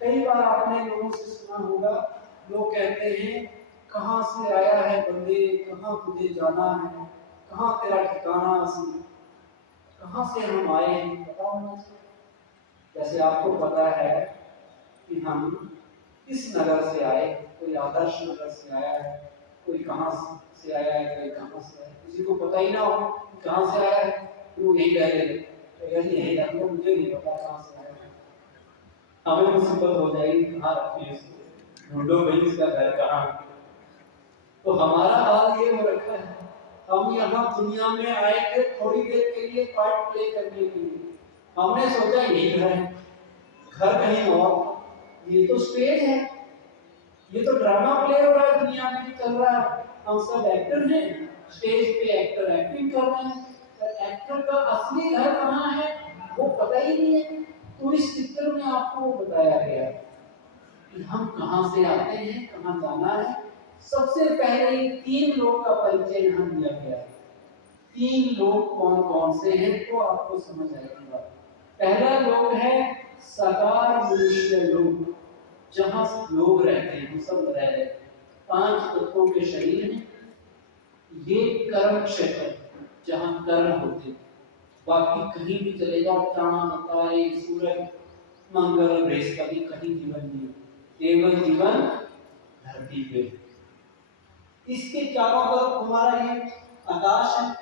कई बार आपने लोगों से सुना होगा, लोग कहते हैं कहाँ से आया है बंदे, कहाँ तुझे जाना है, कहाँ तेरा ठिकाना असली, कहाँ से हम आए हैं पता होना चाहिए। जैसे आपको पता है कि हम किस नगर से आए, कोई आदर्श नगर से आया है, कोई कहाँ से आया है, कोई कहाँ से आया है। किसी को पता ही ना हो कि कहाँ से आया है, तो वो यही रह गए, यही रह गए, मुझे नहीं पता कहाँ से आया है। हमें मुसीबत हो जाएगी, कहाँ रखी है इसको, ढूंढो भाई इसका घर कहाँ है। तो हमारा हाल ये हो रखा है, हम यहाँ दुनिया में आए थे थोड़ी देर के लिए पार्ट प्ले करने के लिए। हमने सोचा यही घर है, घर कहीं और, ये तो स्टेज है, ये तो ड्रामा प्ले हो रहा है, दुनिया में चल रहा है, हम सब एक्टर हैं, स्टेज पे एक्टर एक्टिंग कर रहे हैं, पर एक्टर का असली घर कहाँ है वो पता ही नहीं है। तो इस चित्र में आपको बताया गया है कि हम कहाँ से आते हैं, कहाँ जाना है। सबसे पहले तीन लोग का परिचय यहाँ दिया गया है। तीन लोग कौन कौन से हैं तो आपको समझ आएगा। पहला लोग है साकार मनुष्य लोग, जहां लोग रहते हैं, सब रह रहे हैं, पांच तत्वों के शरीर हैं। ये कर्म क्षेत्र जहां कर्म होते, बाकी कहीं भी चले जाओ, चांद तारे सूरज मंगल बृहस्पति, कहीं जीवन नहीं, केवल जीवन धरती पे। इसके चारों तरफ हमारा ये आकाश है।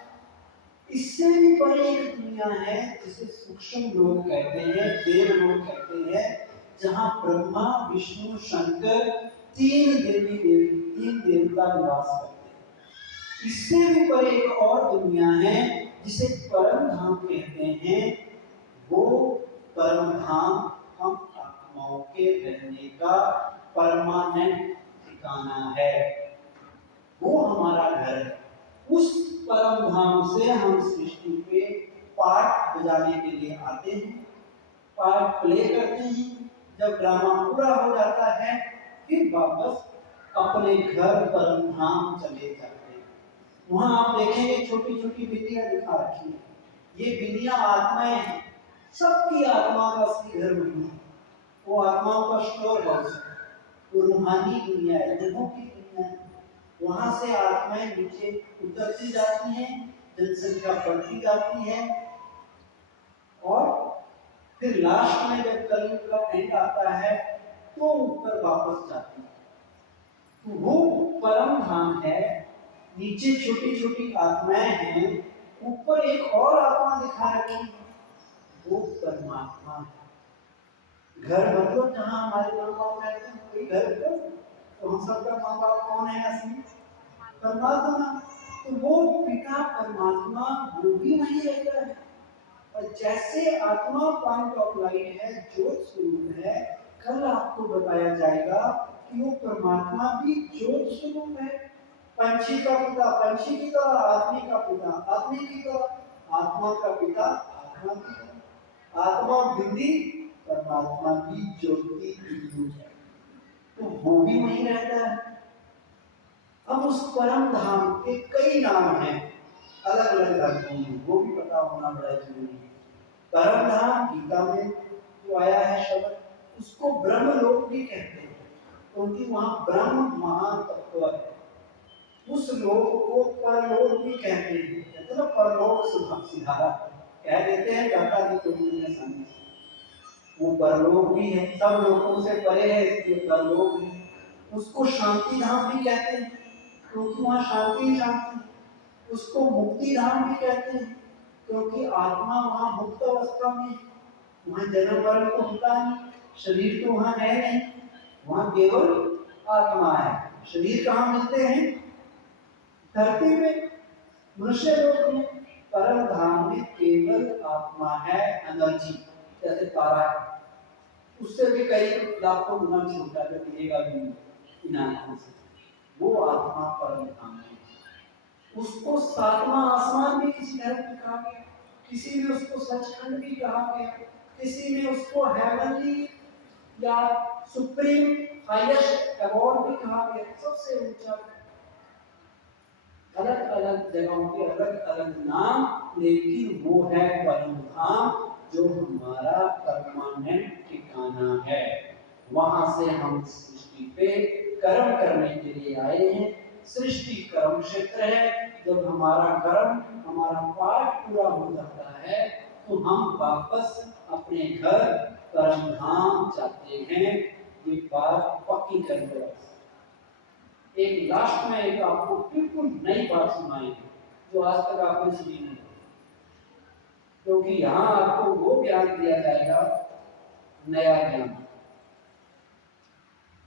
इससे भी बड़ी एक दुनिया है जिसे सूक्ष्म लोग कहते हैं, देव लोग कहते हैं, जहां ब्रह्मा विष्णु शंकर तीन देवता निवास करते हैं। इससे भी बड़ी एक और दुनिया है जिसे परम धाम कहते हैं। वो परम धाम हम आत्माओं के रहने का परमानेंट ठिकाना है, वो हमारा घर है। उस परम धाम से हम सृष्टि पे पार्ट बजाने के लिए आते हैं, पार्ट प्ले करते हैं। जब ड्रामा पूरा हो जाता है फिर वापस अपने घर परम धाम चले जाते हैं। वहां आप देखेंगे छोटी छोटी बिल्लियां दिखा रखी है, ये बिल्लियां आत्माएं हैं। सबकी आत्मा का असली घर वही है, वो आत्माओं का स्टोर हाउस है, वो रूहानी दुनिया है, रूहों की दुनिया है। वहां से आत्माएं नीचे उतरती जाती हैं, जनसंख्या बढ़ती जाती है, और फिर लास्ट में जब कलयुग का एंड आता है तो ऊपर वापस जाती है। तो वो परम धाम है, नीचे छोटी छोटी आत्माएं हैं, ऊपर एक और आत्मा दिखा रखी है, वो परमात्मा है। घर मतलब जहां हमारे माँ बाप रहते हैं कोई घर, तो हम सबका माँ बाप कौन है असली? परमात्मा। तो वो पिता परमात्मा वो भी नहीं रहता है। और जैसे आत्मा पॉइंट ऑफ लाइट है, ज्योत स्वरूप है, कल आपको बताया जाएगा कि वो परमात्मा भी ज्योत स्वरूप है। पंछी का पिता पंछी की तरह, आदमी का पिता आदमी की तरह, आत्मा का पिता आत्मा की तरह। आत्मा बिंदी, परमात्मा भी ज्योति बिंदु है, तो वो भी वहीं रहता है। अब उस परम धाम के कई नाम हैं अलग अलग धर्मों में, वो भी पता होना बड़ा जरूरी है। परम धाम गीता में जो आया है शब्द, उसको ब्रह्म लोक भी कहते हैं, क्योंकि वहां ब्रह्म महान तत्व है। उस लोक को परलोक भी कहते हैं, कहते ना परलोक सिधारा कह देते हैं दाता जी को दुनिया सामने। वो परलोक भी है, सब लोगों से परे है, इसलिए परलोक है। उसको शांति धाम भी कहते हैं, क्योंकि वहां शांति ही शांति है। उसको मुक्ति धाम भी कहते हैं, क्योंकि आत्मा वहां मुक्त अवस्था में, वहां जन्म मरण तो होता नहीं, शरीर तो वहां है नहीं, वहां केवल आत्मा है। शरीर कहाँ मिलते हैं? धरती में, मनुष्य लोक में। परम धाम में केवल आत्मा है, एनर्जी जैसे तारा है, उससे भी कई लाखों गुना छोटा जो दिखेगा भी इन आंखों से, वो आत्मा परम धाम है। उसको सातवां आसमान भी किसी धर्म में कहा गया, किसी में उसको सचखंड भी कहा गया, किसी में उसको हेवनली या सुप्रीम हाईएस्ट अवार्ड भी कहा गया, सबसे ऊंचा। अलग अलग जगहों के अलग अलग नाम, लेकिन वो है परम धाम जो हमारा परमानेंट ठिकाना है। वहां से हम सृष्टि पे कर्म करने के लिए आए हैं। सृष्टि कर्म क्षेत्र है। जब हमारा कर्म, हमारा पाठ पूरा हो जाता है तो हम वापस अपने घर परम धाम जाते हैं। ये बात पक्की कर दो। एक लास्ट में एक आपको बिल्कुल नई बात सुनाएंगे जो आज तक आपने सुनी नहीं, क्योंकि यहाँ आपको वो ज्ञान दिया जाएगा, नया ज्ञान।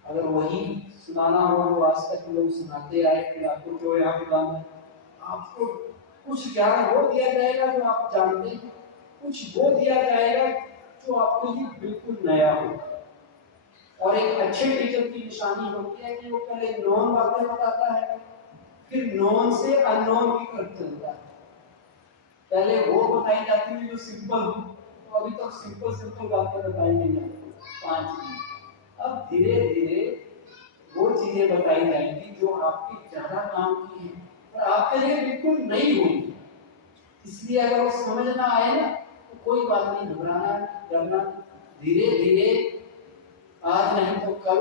अगर वही सुनाना हो तो आज तक लोग सुनाते आए कि आपको जो यहाँ बुलाना, आपको कुछ ज्ञान वो दिया जाएगा जो आप जानते हैं, कुछ वो दिया जाएगा जो आपके लिए बिल्कुल नया हो। और एक अच्छे टीचर की निशानी होती है कि वो पहले नॉन बातें बताता है, फिर नॉन से अननोन की तरफ चलता है। पहले वो बताई जाती है जो सिंपल हो, तो अभी तक सिंपल सिंपल बातें बताई नहीं जाती 5 दिन। अब धीरे धीरे वो चीजें बताई जाएंगी जो आपकी ज्यादा काम की है और आपके लिए बिल्कुल नई होगी। इसलिए अगर वो समझ ना आए ना तो कोई बात नहीं, घबराना डरना, धीरे धीरे आज नहीं तो कल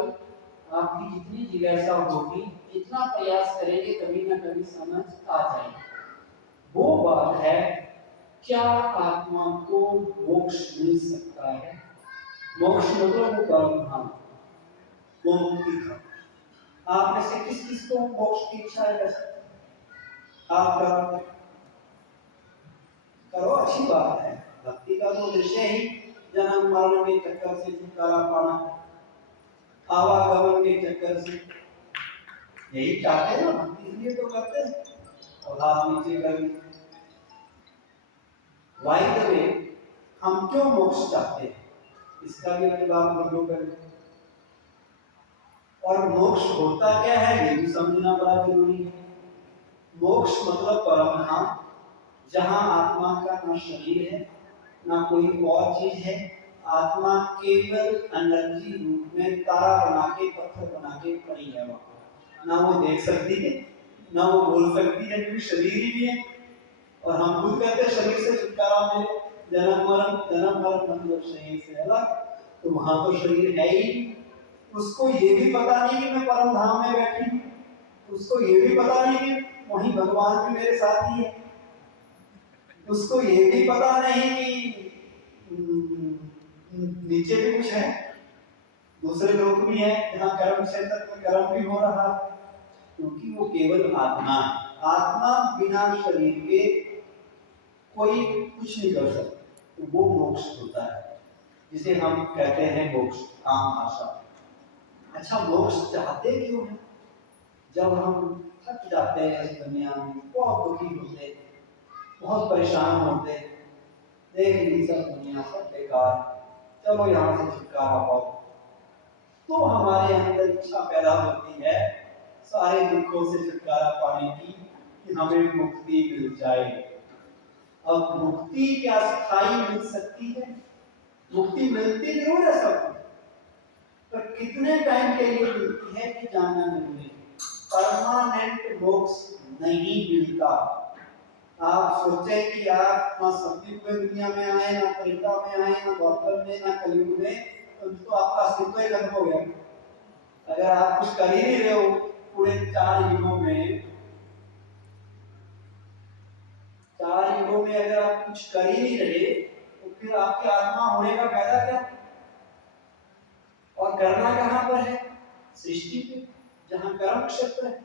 आपकी जितनी जिज्ञासा होगी, जितना प्रयास करेंगे, कभी ना कभी समझ आ जाएगी। वो बात है, क्या आत्मा को मोक्ष मिल सकता है? मोक्ष मतलब वो परम धाम, वो मुक्ति का। आप में से किस किस को मोक्ष की इच्छा है? आप करो, अच्छी बात है। भक्ति का तो विषय ही जन्म मरण के चक्कर से छुटकारा पाना, आवागमन के चक्कर से, यही चाहते हैं ना, भक्ति इसलिए तो करते हैं। और हाथ नीचे कर वे, हम क्यों मोक्ष चाहते हैं, इसका भी जवाब हम लोग करें। और मोक्ष होता क्या है ये भी समझना बड़ा जरूरी है। मोक्ष मतलब परम धाम, जहां आत्मा का ना शरीर है ना कोई और चीज है। आत्मा केवल एनर्जी रूप में तारा बना के, पत्थर बना के पड़ी है वहां। ना वो देख सकती है, ना वो बोल सकती है, क्योंकि शरीर ही नहीं है। और हम खुद कहते हैं शरीर से छुटकारा मिले, जन्म मरण मतलब शरीर से अलग। तो वहां तो शरीर है ही। उसको ये भी पता नहीं कि मैं परम धाम में बैठी हूँ, उसको ये भी पता नहीं कि वहीं भगवान भी मेरे साथ ही है, उसको ये भी पता नहीं कि नीचे भी कुछ है, दूसरे लोग भी हैं जहाँ कर्म क्षेत्र में कर्म भी हो रहा है, क्योंकि वो केवल आत्मा है। आत्मा बिना शरीर के कोई कुछ नहीं कर सकता, तो वो मोक्ष होता है जिसे हम कहते हैं मोक्ष, आम भाषा। अच्छा, मोक्ष चाहते क्यों हैं? जब हम थक जाते हैं इस दुनिया में, बहुत दुखी होते, बहुत परेशान होते, देख ली सब दुनिया सब बेकार, चलो यहाँ से छुटकारा पाओ, तो हमारे अंदर इच्छा पैदा होती है सारे दुखों से छुटकारा पाने की, कि हमें मुक्ति मिल जाए। अब मुक्ति क्या स्थायी मिल सकती है? मुक्ति मिलती जरूर है सबको, पर कितने टाइम के लिए मिलती है कि जानना जरूरी है। परमानेंट मोक्ष नहीं मिलता। आप सोचे कि आप ना सतयुग में दुनिया में आए, ना त्रेता में आए, ना द्वापर में, ना कलयुग में, तो आपका अस्तित्व ही खत्म हो गया। अगर आप कुछ कर ही नहीं रहे हो पूरे 4 युगों में, 4 युगों में अगर आप कुछ कर ही नहीं रहे, तो फिर आपकी आत्मा होने का फायदा क्या? और करना कहाँ पर है? सृष्टि पे, जहाँ कर्म क्षेत्र है,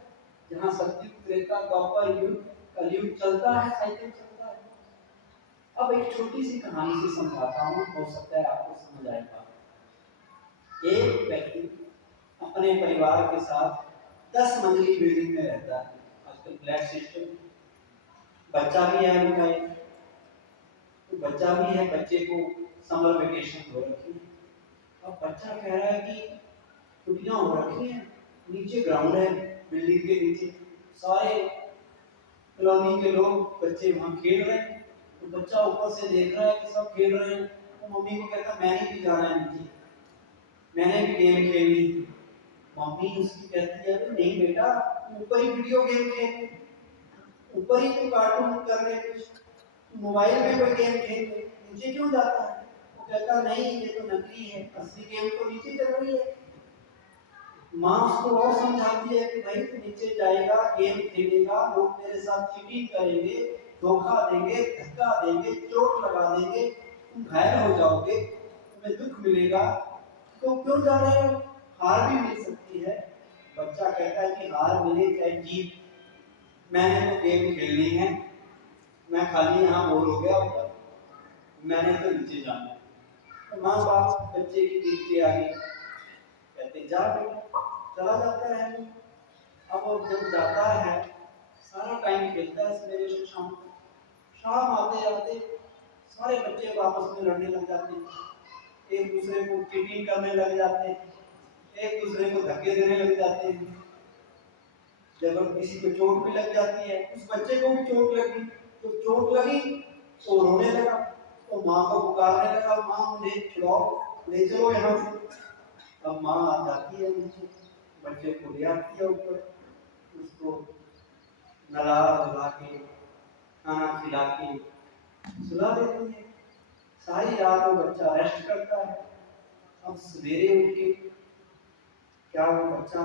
जहाँ सतयुग त्रेता द्वापर युग कलयुग चलता है, साइकिल चलता है। अब एक छोटी सी कहानी से समझाता हूँ, हो सकता है आपको समझ आएगा। एक व्यक्ति अपने परिवार के साथ 10 मंजिली बिल्डिंग में रहता है। आजकल फ्लैट सिस्टम, बच्चा भी है उनका एक, तो बच्चा भी है, बच्चे को समर वेकेशन हो रखी है। अब बच्चा कह रहा है कि छुट्टियां हो रखी हैं, नीचे ग्राउंड है बिल्डिंग के नीचे, सारे कॉलोनी के लोग बच्चे वहां खेल रहे हैं। तो बच्चा ऊपर से देख रहा है कि सब खेल रहे हैं, तो मम्मी को कहता मैंने भी जाना है नीचे, मैंने भी गेम खेलनी। मम्मी उसकी कहती है नहीं बेटा, ऊपर ही वीडियो गेम खेल, ऊपर ही तो कार्टून कर ले, कुछ मोबाइल में कोई गेम खेल ले, नीचे क्यों जाता है? वो कहता नहीं ये तो नकली है, असली गेम तो नीचे चल रही है। माँ उसको और समझाती है कि भाई तू नीचे जाएगा, गेम खेलेगा, लोग तेरे साथ चीटिंग करेंगे, धोखा देंगे, धक्का देंगे, चोट लगा देंगे, तुम घायल हो जाओगे, तुम्हें दुख मिलेगा, तो क्यों जा रहे हो, हार भी मिल सकती है। बच्चा कहता है कि हार मिले चाहे जीत, मैंने तो गेम खेलनी है, मैं खाली यहाँ बोर हो गया ऊपर, मैंने तो नीचे जाना है। तो माँ बाप बच्चे की जीत के आगे कहते जा बेटा, चला जाता है। अब वो जब जाता है सारा टाइम खेलता है सवेरे से शाम तक, शाम आते आते सारे बच्चे आपस में लड़ने लग जाते हैं, एक दूसरे को चीटिंग करने लग जाते हैं, एक दूसरे को धक्के देने लग जाते हैं। जब किसी को चोट भी लग जाती है, उस बच्चे को भी चोट लगी, तो चोट लगी तो रोने लगा, तो माँ को पुकारने लगा, माँ मुझे छुड़ाओ, ले चलो यहाँ से। अब माँ आ जाती है नीचे, बच्चे को ले आती है ऊपर, उसको नला धुला के खाना खिला के सुला देती है। सारी रात वो बच्चा रेस्ट करता है। अब सवेरे उठ के क्या वो बच्चा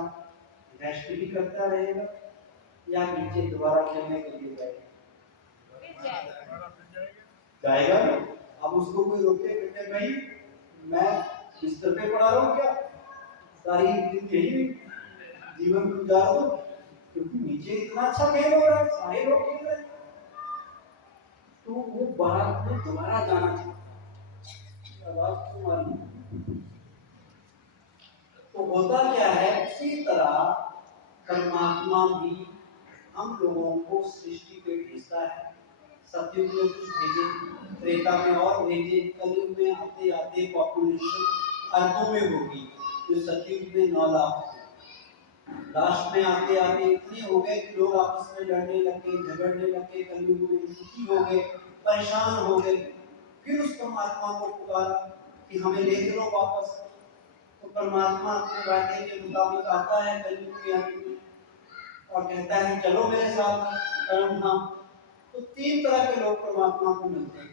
रेस्ट भी करता रहेगा या नीचे दोबारा खेलने के लिए जाएगा? जाएगा ना। अब उसको कोई रोके कहते भाई मैं बिस्तर पे पड़ा रहा हूँ क्या, सारी दिन यही जीवन गुजार दो, क्योंकि नीचे इतना अच्छा खेल हो रहा है, सारे लोग खेल रहे हैं, तो वो बाहर में दोबारा जाना चाहिए। आवाज तुम्हारी तो होता क्या है, उसी तरह परमात्मा भी हम लोगों को सृष्टि पे भेजता है। सतयुग में कुछ भेजे, त्रेता में और भेजे, कलयुग में आते आते पॉपुलेशन अरबों में होगी, जो सतयुग में 9 लाख, लास्ट में आते आते इतने हो गए कि लोग आपस में लड़ने लगे, झगड़ने लगे, कलयुग में दुखी हो गए, परेशान हो गए। फिर उस परमात्मा को पुकारा कि हमें ले चलो वापस। तो परमात्मा अपने वादे के मुताबिक आता है कलयुग के अंत में और कहता है चलो मेरे साथ परम धाम। तो 3 तरह के लोग परमात्मा को मिलते हैं।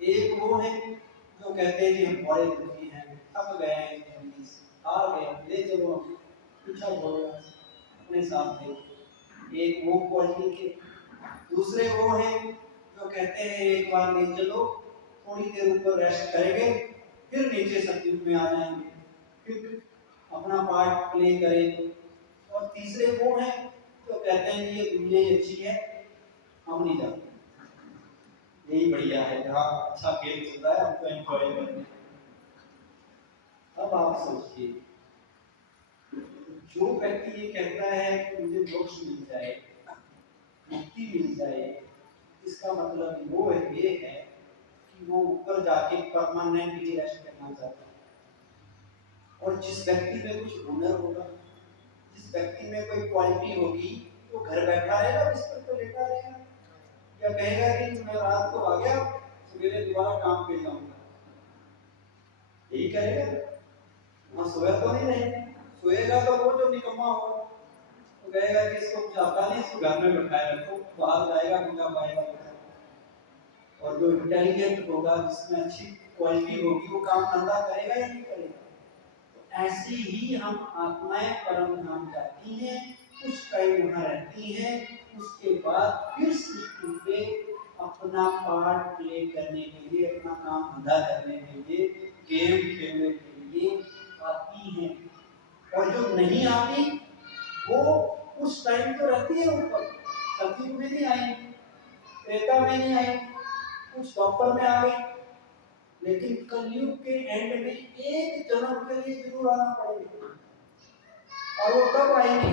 एक वो है जो कहते हैं कि हम बड़े दुखी हैं, थक गए हैं, जिंदगी से हार गए, ले चलो पीछा छोड़ो अपने साथ दे। एक वो क्वालिटी के। दूसरे वो हैं जो कहते हैं एक बार ले चलो, थोड़ी देर ऊपर रेस्ट करेंगे, फिर नीचे सतयुग में आ जाएंगे, फिर अपना पार्ट प्ले करें। और तीसरे वो हैं जो कहते हैं कि ये दुनिया ही अच्छी है, हम नहीं जाते, यही बढ़िया है, जहाँ अच्छा खेल चल रहा है हमको एंजॉय करते। अब आप सोचिए, जो व्यक्ति ये कहता है कि मुझे मोक्ष मिल जाए, मुक्ति मिल जाए, इसका मतलब वो है ये है कि वो ऊपर जाके परमानेंटली रेस्ट करना चाहता है। और जिस व्यक्ति में कुछ हुनर होगा, जिस व्यक्ति में कोई क्वालिटी होगी, वो घर बैठा रहेगा, बिस्तर पर लेटा रहेगा, या कहेगा कि मैं रात को आ गया, सवेरे दोबारा काम पे जाऊंगा, यही कहेगा। वहां सोया तो नहीं रहेगा। सोएगा तो वो जो निकम्मा होगा, तो कहेगा कि इसको कुछ आता नहीं, इसको घर में बैठाए रखो, बाहर जाएगा गुंगा पाएगा। और जो इंटेलिजेंट होगा, जिसमें अच्छी क्वालिटी होगी, वो काम धंधा करेगा या नहीं करेगा। तो ऐसे ही हम आत्माएं परम धाम जाती हैं, कुछ टाइम वहां रहती हैं, उसके बाद फिर सृष्टि पे अपना पार्ट प्ले करने के लिए, अपना काम धंधा करने के लिए, गेम खेलने के लिए आती हैं। और जो नहीं आती वो उस टाइम तो रहती है ऊपर, सतयुग में नहीं आई, त्रेता में नहीं आई, कुछ द्वापर में आ गई, लेकिन कलयुग के एंड में एक जन्म के लिए जरूर आना पड़ेगा। और वो कब आएंगे?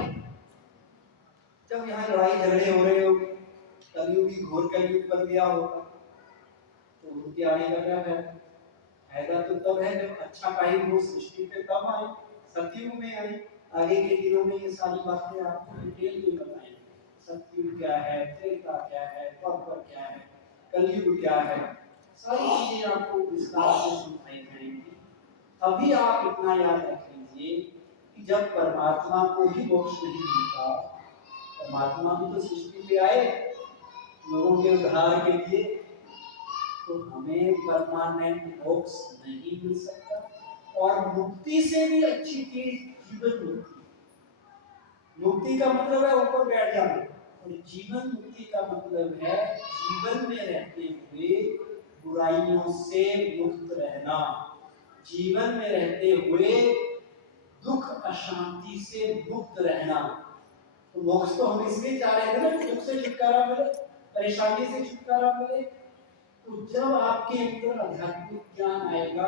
जब यहाँ लड़ाई झगड़े हो रहे हो, कलयुग ही घोर कलयुग बन गया होगा, तो उनके आने का क्या फायदा? तो तब है जब अच्छा टाइम हो सृष्टि पे, तब आए, सतयुग में आए। आगे के दिनों में ये सारी बातें आपको डिटेल में बताएंगे, सतयुग क्या है, त्रेता क्या है, द्वापर क्या है, कलयुग क्या है, सारी चीजें आपको विस्तार से समझाई जाएंगी। अभी आप इतना याद रख लीजिए कि जब परमात्मा को ही मोक्ष नहीं मिलता, परमात्मा भी तो सृष्टि पे आए लोगों के उद्धार के लिए, तो हमें परमानेंट मोक्ष नहीं मिल सकता। और मुक्ति से भी अच्छी चीज जीवन मुक्ति। मुक्ति का मतलब है ऊपर बैठ जाना, और जीवन मुक्ति का मतलब है जीवन में रहते हुए बुराइयों से मुक्त रहना, जीवन में रहते हुए दुख अशांति से मुक्त रहना। तो मोक्ष तो हम इसलिए चाह रहे थे ना, दुख से छुटकारा मिले, परेशानी से छुटकारा मिले। तो जब आपके अंदर आध्यात्मिक ज्ञान आएगा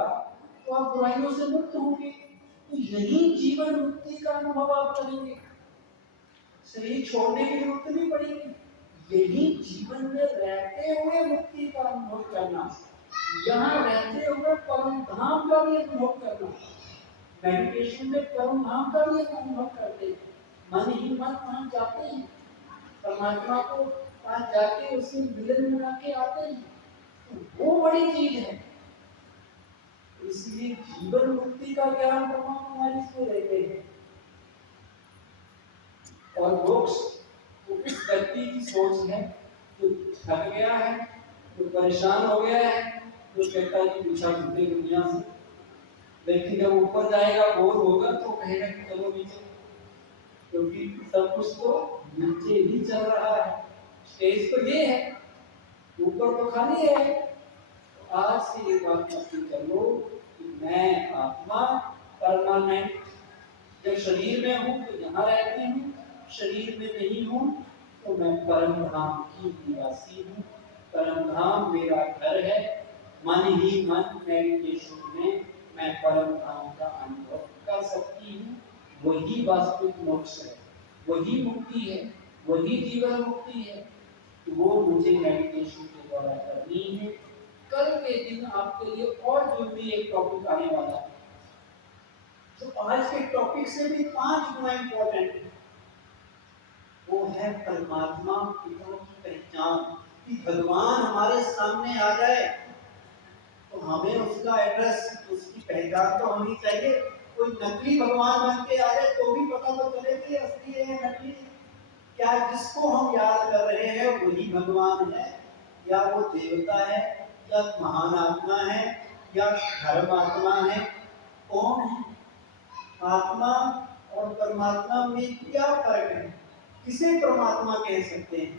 तो आप बुराइयों से मुक्त होंगे। तो यही जीवन मुक्ति का अनुभव आप करेंगे, शरीर छोड़ने की जरूरत नहीं पड़ेगी। यही जीवन में रहते हुए मुक्ति का अनुभव करना, यहाँ रहते हुए परम धाम का भी अनुभव करना। मेडिटेशन में परम धाम का भी अनुभव करते हैं, मन ही मन वहां जाते हैं, परमात्मा को वहां जाके उससे मिलन बना के आते हैं। तो वो बड़ी चीज है। इसलिए जीवन मुक्ति का ज्ञान ब्रह्मा कुमारी से लेते हैं। और मोक्ष तो उस व्यक्ति की सोच है जो थक गया है, जो परेशान हो गया है, जो कहता है कि पीछा छूटे दुनिया से। लेकिन जब ऊपर जाएगा, बोर होगा, तो कहेगा कि चलो नीचे, क्योंकि सब कुछ तो नीचे ही चल रहा है। स्टेज तो ये है, ऊपर तो खाली है। तो आज से ये बात मस्ती कर लो कि मैं आत्मा परमानेंट, जब शरीर में हूँ तो यहाँ रहती हूँ, शरीर में नहीं हूँ तो मैं परम धाम की निवासी हूँ। परम धाम मेरा घर है। मन ही मन मेडिटेशन में मैं परम धाम का अनुभव कर सकती हूँ। वही वास्तविक मोक्ष है, वही मुक्ति है, वही जीवन मुक्ति है। तो वो मुझे मेडिटेशन के द्वारा करनी है। कल के दिन आपके लिए और जरूरी एक टॉपिक आने वाला है, तो आज के टॉपिक से भी 5 गुना इंपॉर्टेंट है। वो है परमात्मा पिता की पहचान, कि भगवान हमारे सामने आ जाए तो हमें उसका एड्रेस, उसकी पहचान तो होनी चाहिए। कोई नकली भगवान बन के आ जाए तो भी पता तो चले कि असली है नकली है। क्या जिसको हम याद कर रहे हैं वही भगवान है, या वो देवता है, या महान आत्मा है, या धर्मात्मा है? कौन है? आत्मा और परमात्मा में क्या फर्क है? किसे परमात्मा कह सकते हैं?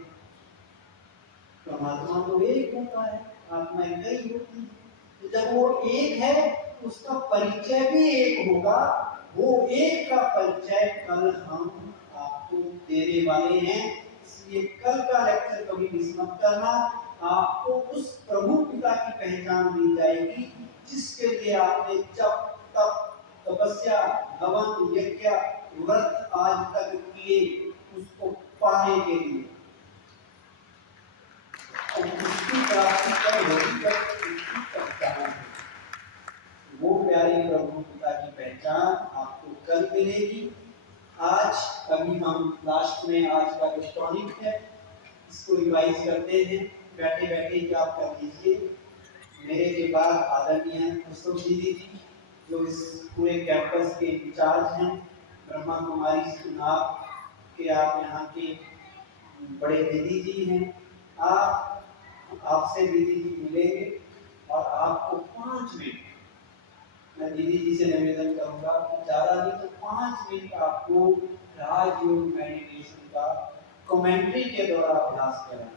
परमात्मा तो एक होता है, आत्मा कई होती है। तो जब वो एक है, उसका परिचय भी एक होगा। वो एक का परिचय कल हम आपको देने वाले हैं। इसलिए कल का लेक्चर कभी मिस मत करना। आपको उस प्रभु पिता की पहचान दी जाएगी जिसके लिए आपने जब तक तपस्या, हवन, यज्ञ, व्रत आज तक किए, उसको पाने के लिए। उसकी प्राप्ति कब होगी? जब उसकी पहचान है। वो प्यारे प्रभु पिता की पहचान आपको कल मिलेगी। आज अभी हम लास्ट में आज का जो टॉनिक है इसको रिवाइज करते हैं। बैठे बैठे ही आप कर लीजिए। मेरे के बाद आदरणीय कुसुम दीदी जी, जो इस पूरे कैंपस के इंचार्ज हैं, ब्रह्मा कुमारी चुनाव के आप यहाँ के बड़े दीदी जी हैं। आपसे दीदी जी मिलेंगे और आपको 5 मिनट, मैं दीदी जी से निवेदन करूंगा कि ज़्यादा नहीं तो 5 मिनट आपको राजयोग मेडिटेशन का कमेंट्री के द्वारा अभ्यास कराएं।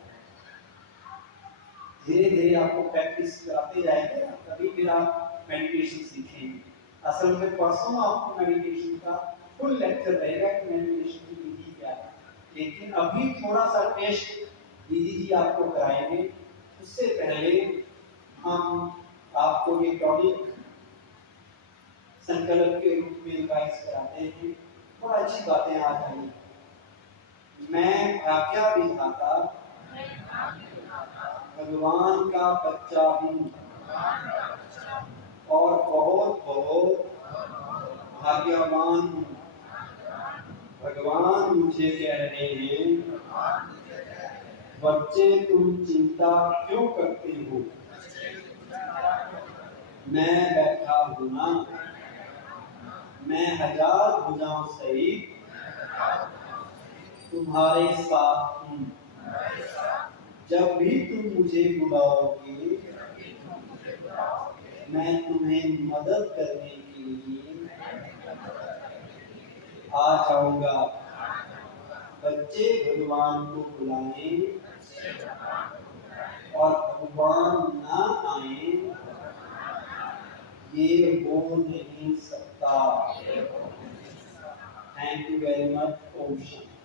धीरे धीरे आपको प्रैक्टिस कराते जाएंगे ना, तभी फिर आप मेडिटेशन सीखेंगे। असल में परसों आपको मेडिटेशन का फुल लेक्चर रहेगा कि मेडिटेशन की विधि क्या है, लेकिन अभी थोड़ा सा टेस्ट दीदी जी आपको कराएंगे। उससे पहले हम आपको ये टॉपिक संकल्प के रूप में रिवाइज कराते हैं। बड़ा अच्छी बातें आ जाएंगी। मैं आज्ञा विधाता भगवान का बच्चा हूँ और बहुत बहुत भाग्यवान हूँ। भगवान मुझे कह रहे हैं, बच्चे तुम चिंता क्यों करते हो? मैं बैठा हूँ ना, मैं 1000 भुजाओं सहित तुम्हारे साथ हूँ। जब भी तुम मुझे बुलाओगे मैं तुम्हें मदद करने के लिए आ जाऊंगा। बच्चे भगवान को बुलाएं और भगवान ना आए, ये हो नहीं सकता। Thank you very much. ओम शांति।